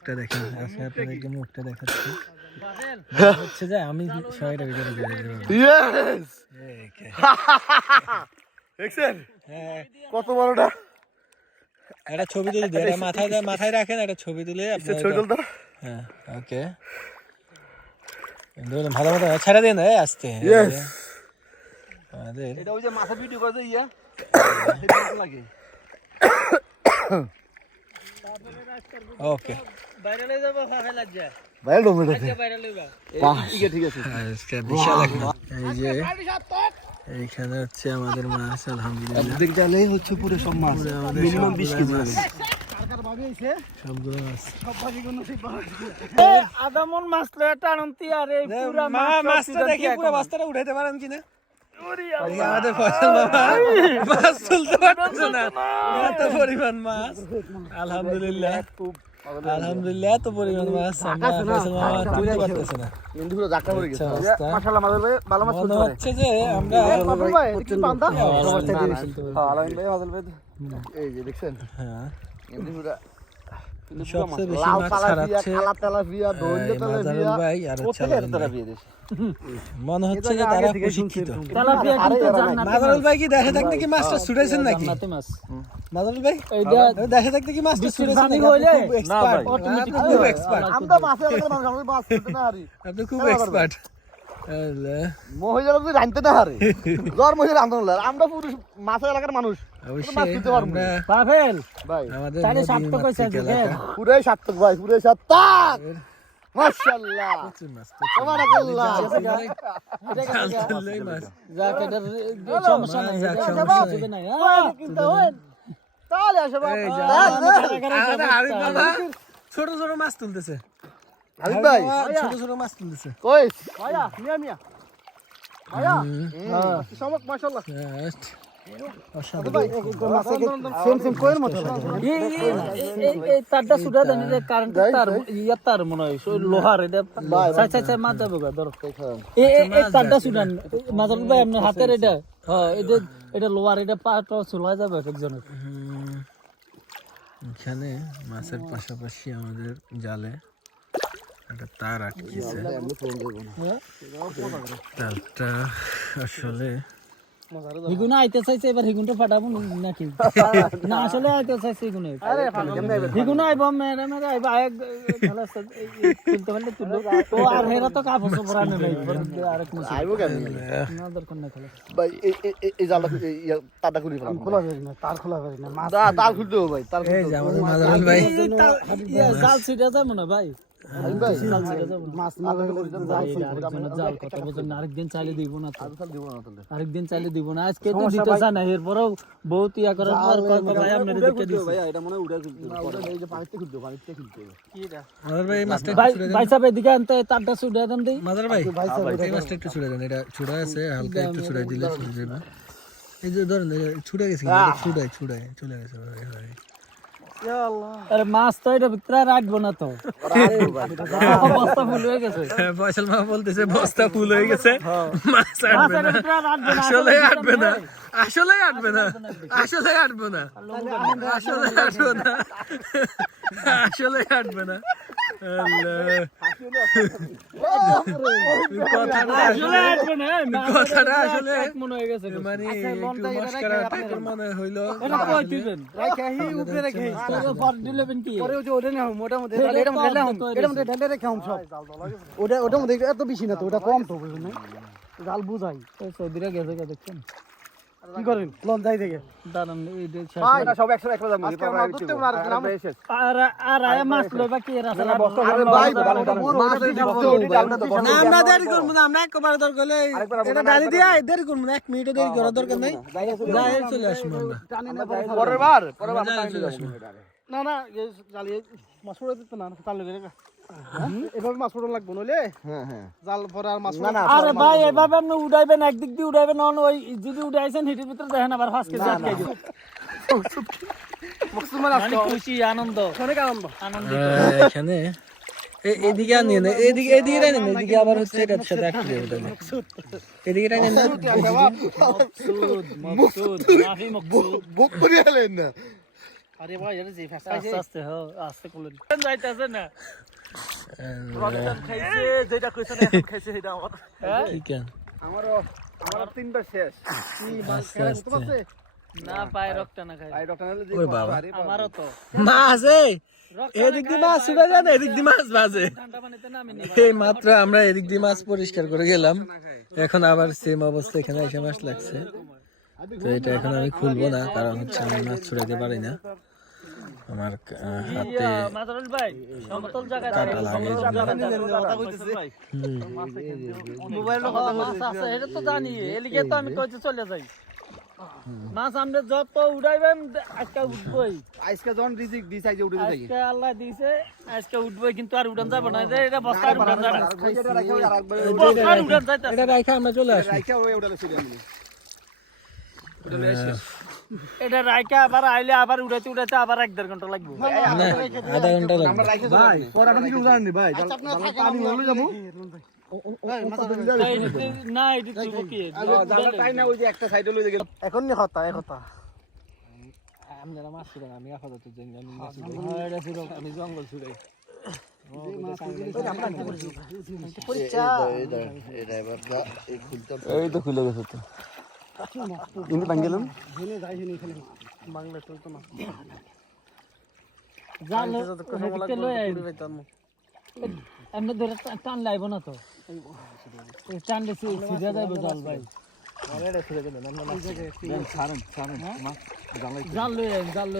মুখটা দেখেন, আচ্ছা আপনাদেরকে মুখটা দেখাচ্ছি। হচ্ছে যে আমি সবাইটা ভিতরে দিয়ে দেবো। ইয়েস দেখছেন কত বড়টা। একটা ছবি তুলে দিই, এটা মাথায় রাখেন, একটা ছবি তুলে আপনি ছবি তুলতো। হ্যাঁ ওকে ভালো মতো ছেড়ে দিন আসতে। আমাদের এটা ওই যে মাথা ভিডিও করে ইয়া লাগে। ওকে বাইরে যাব খাই লাগছে বাইরে ডোমেটা বাইরে লইবা ঠিক আছে। আজকে বিশাল একটা এই যে এইখানে হচ্ছে আমাদের মাছ আলহামদুলিল্লাহ একদিক জালেই হচ্ছে পুরো সব মাছ মিনিমাম 20 কেজি হবে। সবগুলো মাছ আধা মন মাছ লয়ে টানতি আর এই পুরা মাছটা দেখে পুরো বস্তাটা উঠাইতে পারেন কিনা? আমাদের ফয়সাল বাবা মাছ তুলতে পারতেছে না, এত পরিমাণ মাছ আলহামদুলিল্লাহ। আলহামদুলিল্লাহ এত পরিমাণ মাছ আমরা ফয়সাল বাবা তুলতে পারতেছে না। কিন্তু পুরো জায়গা পড়ে গেছে। অবস্থা। মাশাআল্লাহ মাদুর ভাই ভালো মাছ মনে তুলতে পারে। হচ্ছে যে আমরা ভাই কি পান্তা? অবস্থা দিয়ে আলামিন ভাই মাদুর ভাই এই যে দেখছেন হ্যাঁ কিন্তু পুরো সবচেয়ে বেশি লাল মাছ তালাপিয়া, ছাড়াচ্ছে কালা তালাপিয়া, দইলে মাজারুল তালাপিয়া, ভাই আর হচ্ছে প্রত্যেকে আলামিন ভাই। তালাপিয়া দেশ। মনে হচ্ছে যে তারা প্রশিক্ষিত। তেলাপিয়া কিন্তু জান্নাতি মাজারুল ভাই কি দেখে থাকতে কি মাছটা ছুটাইছেন নাকি? জান্নাতি মাছ মাজারুল ভাই এইটা দেখে থাকতে কি মাছটা ছুটাইছেন নাকি? হইলে এক্সপার্ট অটোমেটিক খুব এক্সপার্ট, আমরা মাছের এলাকার মানুষ, আমরা মাছ তুলতে না হারি। আপনি খুব এক্সপার্ট। মহিলারা যদি রাঁধতে না হারে, জ্বর মহিলা রাঁধতে না হারে। আমরা পুরুষ মাছের এলাকার মানুষ, মাছ অবশ্যই তুলতে পারবো না। আমরা পাভেল ভাই আমাদের তাহলে নদী সার্থক হয়েছে মাতৃক আজকে। এলাকা। পুরাই সার্থক ভাই, পুরাই সার্থক। মাশাআল্লাহ, প্রচুর মাছ, তাবারাকাল্লাহ। জাল তুললেই মাছ। যাক এটার সমস্যা নাই, যাক, এটা সমস্যা অসুবিধা নাই। নাই। কিন্তু হয় তাহলে আসে বাবা। এই যে আমাদের হাবিব বাবা ছোট ছোট মাছ তুলতেছে। হাবিব ভাই ছোট ছোট মাছ তুলতেছে। কই ভাইয়া মিয়া মিয়া ভাইয়া হ্যাঁ। সমক মাশাআল্লাহ। Just সেম সেম কোয়ের মতো এই তারটা সুদা দেন যে কারেন্ট তার ইয়ার তার মনে হয় লোহার এটা চাই চাই মাছ যাবে গা ধরো এই তারটা সুদান মাজারুল ভাই আপনার হাতের এটা হ্যাঁ এটা লোহার এটা পাটা চলে যাবে একজনের। এখানে মাছের পাশাপাশি আমাদের জালে একটা তার আটকেছে। তারটা আসলে হিগুনা আইতে চাইছে, এবার হিগুনটা ফাটাবো নাকি না? আসলে আইতে চাইছে হিগুনে, হিগুনা আইব মেরে মেরে আইব আয়েক খেলা তুলতে পারলে তুললো তো আর হেরা তো কাপড় চোপড় আনে নাই আরেক মাস আইবো কেন না দরকার নাই খেলা ভাই এই জালটা তারটা খুলি ফেলাম। খোলা করি না, তার খোলা করি না, মাছ তার খুলতে হবে ভাই, তার এই যে আমাদের মাজারুল ভাই জাল ছিটা যায় মনে হয় ভাই, ভাই মাছ না লাগলে আরেকজনের জাল কত বছর না, আরেকদিন চাইলে দিব না তো, দিব না তাহলে আরেকদিন চাইলে দিব না, আজকে তো দিতে চায় না, এরপরেও বহুত ইয়া করার পর ভাই আপনার দিকে দিছে ভাই এটা মনে উড়ে খুলতে হবে। ওটা এই যে পানিতে খুলতে হবে, পানিতে খুলতে হবে। মাজারুল ভাই মাছটা ভাই একটু ছুড়ে দেন। ভাই সাহেব এদিকে আনতে তারটা সুদা দেন দেই। মাজারুল ভাই এই মাছটা একটু ছুড়ে দেন, এটা ছুড়া আছে, হালকা একটু ছুড়াই দিলে চলে যাবে। এই যে ধরেন ছুড়ে গেছে, ছুড়াই চলে গেছে ভাই। আরে মাছ তো এটা ভিতরে রাখবো না তো, বস্তা ফুল হয়ে গেছে, ফয়সাল মামা বলতেছে বস্তা ফুল হয়ে গেছে, মাছ আটবে মাছের না, ভিতরে রাখবো না, আসলে আটবে না, আসলে আটবে না, আসলে আটবে না, আসলে আটবে না, আসলে আটবে না। কথাটা আসলে মনে হয়ে গেছে মানে একটু মস্করা টাইপের মনে হইলো। এটা কই দিবেন রাখি উপরে রেখে পর দিলেন কি পরে ওই যে ওটা না মোটামুটি এটা মধ্যে ঢেলে রেখে আম সব ওটা মধ্যে এত বেশি না তো, ওটা কম তো বুঝুন না, জাল বুঝাই। সৌদিরা গেছে দেখছেন কি করেন লন যাই থেকে দাঁড়ান এটা সব 100 একলা দাম আজকে আমরা করতে পারব আর নাম শেষ। আর আয় মাছ লইবা কি রাসলা আরে ভাই না আমরা দেরি করবো না, আমরা একবার দরকার হলে এটা ডালি দিয়া দেরি করবো না, 1 মিনিটে দেরি করার দরকার নাই, যাই চলে আসবো আমরা। পরের বার চলে আসবো। না না জালি মাছ পড়ে দিতে না তালে রেখা এভাবে মাছ পড়া লাগবে নইলে জাল ভরে আর মাছ না। আরে ভাই এভাবে আপনি উড়াইবেন, একদিক দিয়ে উড়াইবেন, নন ওই যদি উড়াইছেন হিটের ভিতরে দেখেন আবার ফাঁস কেজি আটকে গেছে। মানে খুশি আনন্দ, অনেক আনন্দ আনন্দ এখানে এদিকে আনিয়ে না, এদিকে টানেন, এদিকে আবার হচ্ছে এটার সাথে একটু এদিকে টানেন না, মকসুদ মাফি মকসুদ বুক করে আলেন না আরে ভাই এটা যে ফেস আস্তে আস্তে আস্তে করলেন যাইতাছে না খাইছে যেটা কইছ না এখন খাইছে এটা আমার কি কেন আমার তিনটা শেষ কি মাছ খাই তো আছে না পায় রক্ত না খাই ভাই ডক্টর হলে যে ওরে বাবা। আমারও তো মাছ এদিক দিয়ে মাছ ছুটে যায় না এদিক দিয়ে মাছ বাজে ঠান্ডা পানিতে নামি নি এই মাত্র আমরা এদিক দিয়ে মাছ পরিষ্কার করে গেলাম এখন আবার সেম অবস্থা এখানে এসে মাছ লাগছে তো এটা এখন আমি খুলবো না কারণ হচ্ছে আমি মাছ ছুড়াতে পারি না আমার হাতে মাজারুল ভাই সমতল জায়গায় কাটা লাগে কথা কইতেছে মোবাইল মাছ আছে এটা তো জানি এলিগে তো আমি কইতে চলে যাই মাছ আমরা যত উড়াইবেন আজকে উঠবই আজকে যখন রিজিক দি সাইজে উঠে যাই আজকে আল্লাহ দিছে আজকে উঠবই কিন্তু আর উড়ান যাবে না এটা বস্তার উড়ান যাবে না বস্তার উড়ান যাইতা এটা রাইখা আমরা চলে আসি রাইখা ওই উড়ালে ছিল আমি এটা রাইকা আবার আইলে আবার উড়াইতে উড়াইতে আবার 1.5 ঘন্টা লাগবে না আধা ঘন্টা লাগবে ভাই পরাটা থেকে উড়ান নি ভাই পানি হলো যাবো না এটা দিব কি তাই না ওই যে একটা সাইডে লই গেল এখন নি কথা আপনারা মাছ ছুড়েন আমি আপাতত জানি আমি মাছ ছুড়াই আমি জঙ্গল ছুড়াই এই তো খুলে গেছে তো কিন্তু বাঙ্গেলাম বাংলা চলতো না জাল হেদিকে লই আই এমনি ধরে টান লাইব না তো টান দিছি সিধা যাইব জাল ভাই জাল লই আই জাল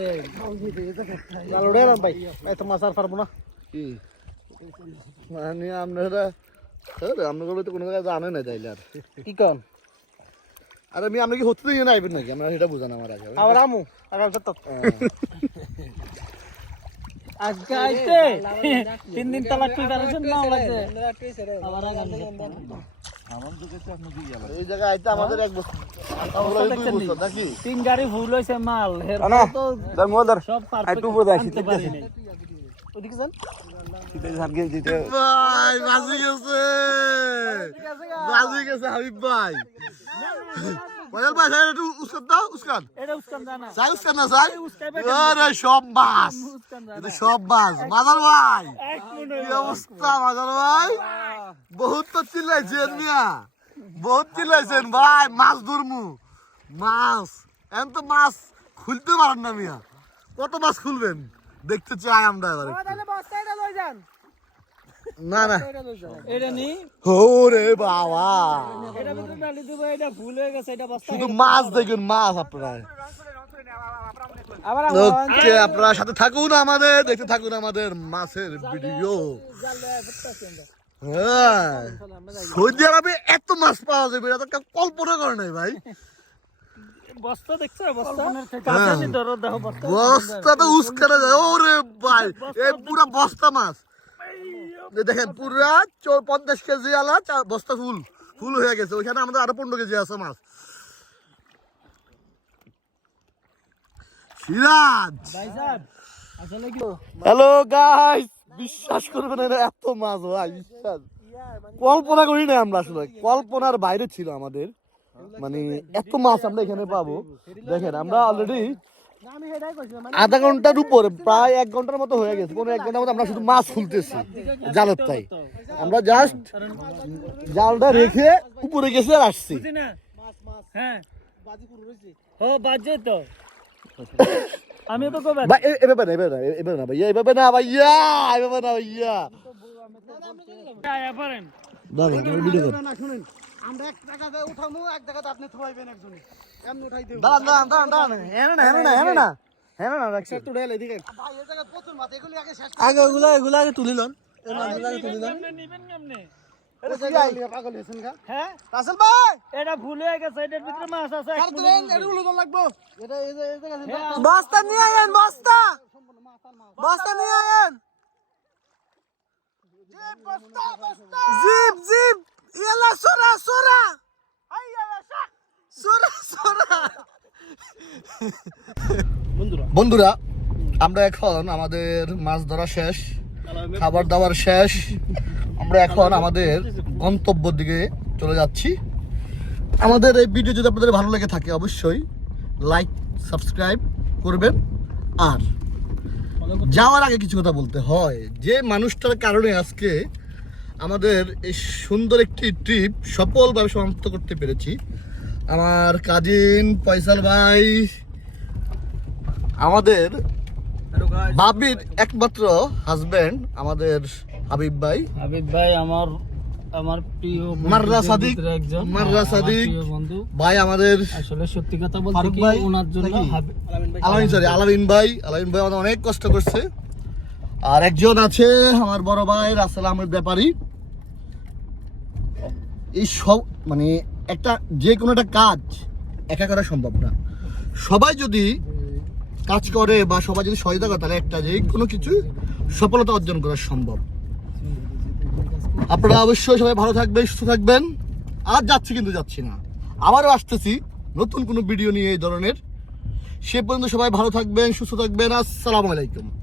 উড়ে না ভাই এত মাছ আর পারবো না কি মানে আপনারা আপনাগুলো তো কোনো জায়গায় জানে না তাইলে আর কি কোন আর আমি আপনি কি হতে দিয়ে না আইবেন নাকি আমরা সেটা বুঝান আমার আগে আবার আমু আগাম সত্য আজকে আইতে 3 দিন তালাক কই পারছেন না লাগছে আবার আগাম এই জায়গায় আইতে আমাদের এক বছর আমরা 2 বছর নাকি 3 গাড়ি ফুল হইছে মাল এর তো সব পারফেক্ট পারি নাই ওদিকে যান ভাই বাজি গেছে হাবিব ভাই বয়াল ভাই একটু উস্কান দাও উস্কান এটা উস্কান জানা চাই উস্কান না চাই আরে সব মাছ এটা সব মাছ মাদার ভাই কি অবস্থা মাদার ভাই বহুত তো চিল্লাইছেন মিয়া বহুত চিল্লাইছেন ভাই মাছ ধরমু মাছ এখন তো মাছ খুলতে পারেন না মিয়া কত মাছ খুলবেন দেখতে চাই আমরা এবার না না এটা নি ওরে বাবা এটা ভিতরে ডালি দিব এটা ফুল হয়ে গেছে এটা বস্তা শুধু মাছ দেখুন মাছ আপনারা আবার ওকে আপনারা সাথে থাকুন আমাদের দেখতে থাকুন আমাদের মাছের ভিডিও হ্যাঁ সৌদি আরবে এত মাছ পাওয়া যাবে এটা তো কেউ কল্পনা করে নাই ভাই বস্তা দেখছো বস্তা কাছে নি ধরো দেখো বস্তা বস্তা তো উস্কানো যায় ওরে ভাই এই পুরো বস্তা মাছ এই দেখেন পুরা 50 কেজি আলা বস্তা ফুল হয়ে গেছে ওইখানে আমাদের আরো 15 কেজি আছে মাছ সিরাজ ভাই সাহেব আসলে কি হ্যালো গাইস বিশ্বাস করবেন না এত মাছ ভাই বিশ্বাস কল্পনা করি না আমরা আসলে কল্পনার বাইরে ছিল আমাদের মানে এত মাছ আমরা এখানে পাবো দেখেন আমরা অলরেডি আধা ঘন্টার উপরে প্রায় 1 ঘন্টার মতো হয়ে গেছে কোনো 1 ঘন্টার মতো আমরা শুধু মাছ খুলতেছি জালত তাই আমরা জাস্ট জালটা রেখে উপরে গেছে আর আসছি না হ্যাঁ ও বাজে তো আমি তো কবে ভাই এভাবে না ভাইয়া এভাবে না ভাইয়া আয়া পারেন ভিডিও কর না শুনেন আমরা 1 টাকাতে উঠামু 1 টাকাতে আপনি থুয়াইবেন একজনে এমন উঠাই দেব দাঁড়ান হেন না রাখছি একটু ঢেলে এদিকে ভাই এই জায়গা প্রচুর মাছ এগুলি আগে শেষ আগে এগুলা আগে তুলি লন এই মাছগুলো আগে তুলি লন নিবেন কেমনে এটা কি পাগল হয়েছেন গা হ্যাঁ রাসেল ভাই এটা ভুল হয়ে গেছে এটার ভিতরে মাছ আছে আর তো এগুলো তো লাগবো এটা এই জায়গা বস্তা নিয়ে আয়েন বস্তা নিয়ে আয়েন জিপ ইয়ালা সোরা বন্ধুরা আমরা এখন আমাদের মাছ ধরা শেষ খাবার দাবার শেষ আমরা এখন আমাদের গন্তব্যের দিকে চলে যাচ্ছি আমাদের এই ভিডিও যদি আপনাদের ভালো লেগে থাকে অবশ্যই লাইক সাবস্ক্রাইব করবেন আর যাওয়ার আগে কিছু কথা বলতে হয়, যে মানুষটার কারণে আজকে আমাদের এই সুন্দর একটি ট্রিপ সফলভাবে সমাপ্ত করতে পেরেছি, আমার কাজিন ফয়সাল ভাই, আমাদের বাবির একমাত্র হাজবেন্ড আমাদের হাবিব ভাই, আমার প্রিয় মাররা সাদিক, একজন মাররা সাদিক প্রিয় বন্ধু। ভাই, আমাদের আসলে সত্যি কথা বলতে ফারুক কি ভাই ওনার জন্য নাকি? হাবিব- আলামিন ভাই আমাদের অনেক কষ্ট করছে। আর একজন আছে আমার বড় ভাই রাসেল আহমেদ ব্যাপারী। এই সব মানে একটা যে কোনো একটা কাজ একা করা সম্ভব না, সবাই যদি কাজ করে বা সবাই যদি সহায়তা করে তাহলে একটা যে কোনো কিছু সফলতা অর্জন করা সম্ভব। আপনারা অবশ্যই সবাই ভালো থাকবেন, সুস্থ থাকবেন। আর যাচ্ছি কিন্তু যাচ্ছি না, আবারও আসতেছি নতুন কোনো ভিডিও নিয়ে এই ধরনের। সে পর্যন্ত সবাই ভালো থাকবেন, সুস্থ থাকবেন। আসসালামু আলাইকুম।